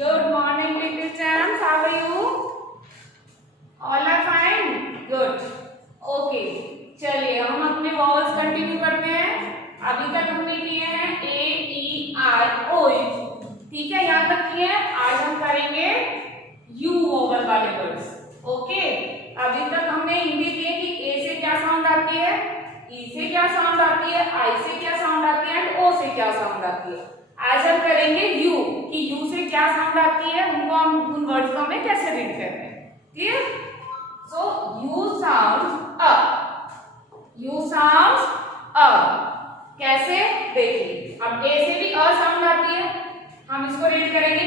Good morning, little champs. How are you? All are fine. Good. Okay. चलिए हम अपने vowels continue करते हैं। अभी तक हमने किए हैं A, E, I, O, U। ठीक है, यहाँ तक किए हैं। आज हम करेंगे U वॉवल वाले वर्ड्स। ओके, अभी तक हमने हिंदी की कि A से क्या साउंड आती है, E से क्या साउंड आती है, I से क्या साउंड आती है एंड O से क्या साउंड आती है। आज हम करेंगे U कि U से क्या साउंड आती है, उनको हम उन वर्ड्स को हमें कैसे रीड करते हैं। क्लियर? सो U साउंड अ, U साउंड अ। कैसे देखिए, अब A से भी अ साउंड आती है, हम इसको रीड करेंगे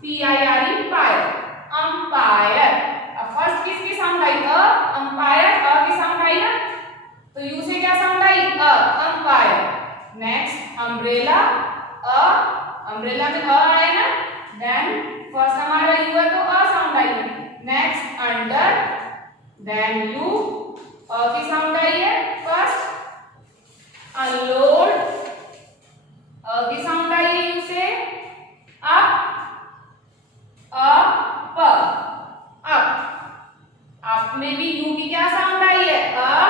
PIRE पायर, अंपायर। अब फर्स्ट किसकी साउंड आई, अ, अंपायर, अ की साउंड आई ना, तो यू से क्या साउंड आई, अ, अंपायर। नेक्स्ट अम्ब्रेला, अ, अम्ब्रेला में अ आया ना, देन फर्स्ट हमारा यू है तो अ साउंड आई। Next under, then U, a की साउंड आई है फर्स्ट। अनलोड, अ की साउंड आई है यू से। अप, अप, अप में भी यू की क्या साउंड आई है, अ,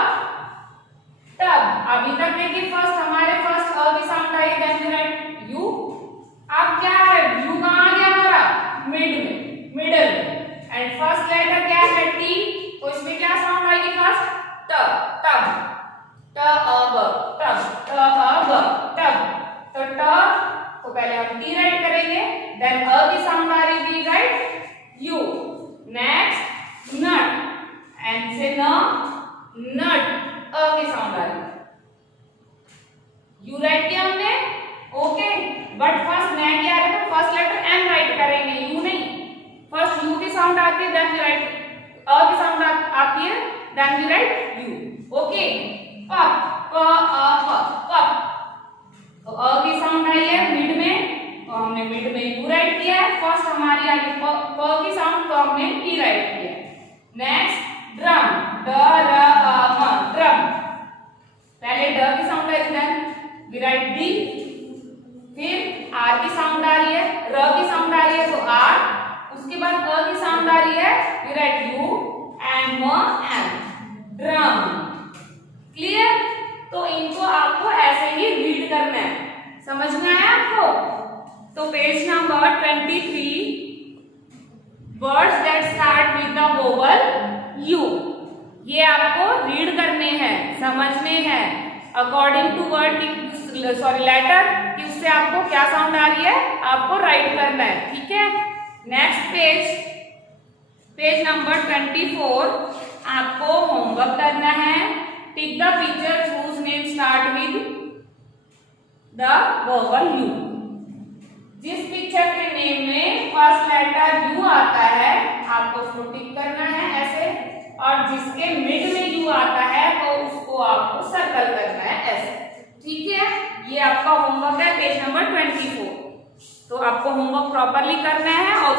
तब। अभी तक देखिए फर्स्ट हमारे फर्स्ट अ की साउंड आई, देन वी राइट यू। अब क्या है, यू कहां आ गया हमारा, मिड में, मिडल में, एंड फर्स्ट लेटर क्या है, टी, तो इसमें क्या साउंड आएगी फर्स्ट, ट, तब, ट अब, तब, ट अब, तब। तो ट, तो पहले हम टी राइट करेंगे, देन अ की साउंड आ रही थी, write u. Next nut, n से न, नट, अ की साउंड आ रही, यू राइट किया हमने। ओके, बट फर्स्ट मैं क्या है, तो फर्स्ट लेटर एन राइट करेंगे, यू नहीं। फर्स्ट यू की साउंड आती है, देन वी राइट, अ की साउंड आती है, then we write u. Okay, pup, प, अ, प, पप। तो अ की साउंड आई है मिड में, तो हमने मिड में यू राइट किया है। फर्स्ट हमारी आई प की साउंड, तो हमने टी राइट किया। नेक्स्ट ड्रम, ड, र, अ, म, ड्रम। पहले ड की साउंड आई, देन वी राइट डी। फिर आर की साउंड आ रही है, र की साउंड आ रही है तो आर, उसके बाद अ की साउंड आ रही है, वी राइट यू एंड म एम, ड्रम। क्लियर? तो इनको आपको ऐसे ही रीड करना है, समझ में आया आपको? तो page number 23, words that start with the vowel you, ये आपको रीड करने हैं, समझने हैं अकॉर्डिंग टू वर्ड की, सॉरी लेटर कि उससे आपको क्या साउंड आ रही है, आपको राइट करना है। ठीक है, नेक्स्ट पेज, पेज नंबर 24, आपको होमवर्क करना है। Tick the pictures whose name start with the vowel u. जिस पिक्चर के नेम में फर्स्ट लेटर यू आता है, आपको उसको टिक करना है ऐसे, और जिसके मिड में यू आता है तो उसको आपको सर्कल करना है ऐसे। ठीक है, ये आपका होमवर्क है, पेज नंबर 24। तो आपको होमवर्क प्रॉपरली करना है और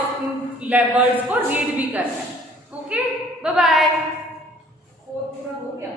वर्ड्स को रीड भी करना है। Okay, bye bye. पूरा हो गया।